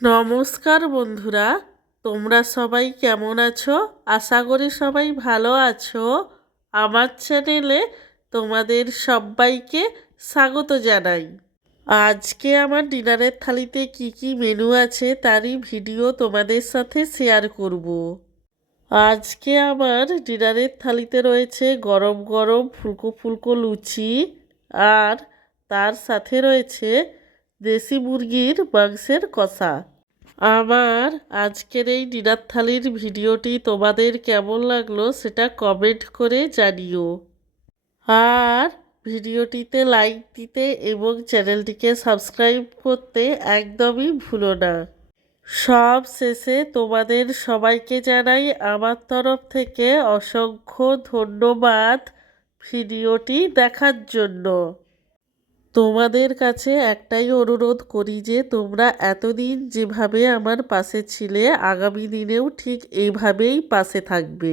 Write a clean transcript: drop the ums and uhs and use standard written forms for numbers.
নমস্কার বন্ধুরা, তোমরা সবাই কেমন আছো? আশা করি সবাই ভালো আছো। আমার চ্যানেলে তোমাদের সবাইকে স্বাগত জানাই। আজকে আমার ডিনারের থালিতে কি কি মেনু আছে তারই ভিডিও তোমাদের সাথে শেয়ার করব। আজকে আমার ডিনারের থালিতে রয়েছে গরম গরম ফুলকো ফুলকো লুচি, আর তার সাথে রয়েছে দেশি মুরগির মাংসের কষা। আমার আজকের এই ডিনার থালির ভিডিওটি তোমাদের কেমন লাগলো সেটা কমেন্ট করে জানিও। আর ভিডিওটিতে লাইক দিতে এবং চ্যানেলটিকে সাবস্ক্রাইব করতে একদমই ভুলো না। সব শেষে তোমাদের সবাইকে জানাই আমার তরফ থেকে অসংখ্য ধন্যবাদ ভিডিওটি দেখার জন্য। তোমাদের কাছে একটাই অনুরোধ করি যে তোমরা এতদিন যেভাবে আমার পাশে ছিলে আগামী দিনেও ঠিক এইভাবেই পাশে থাকবে।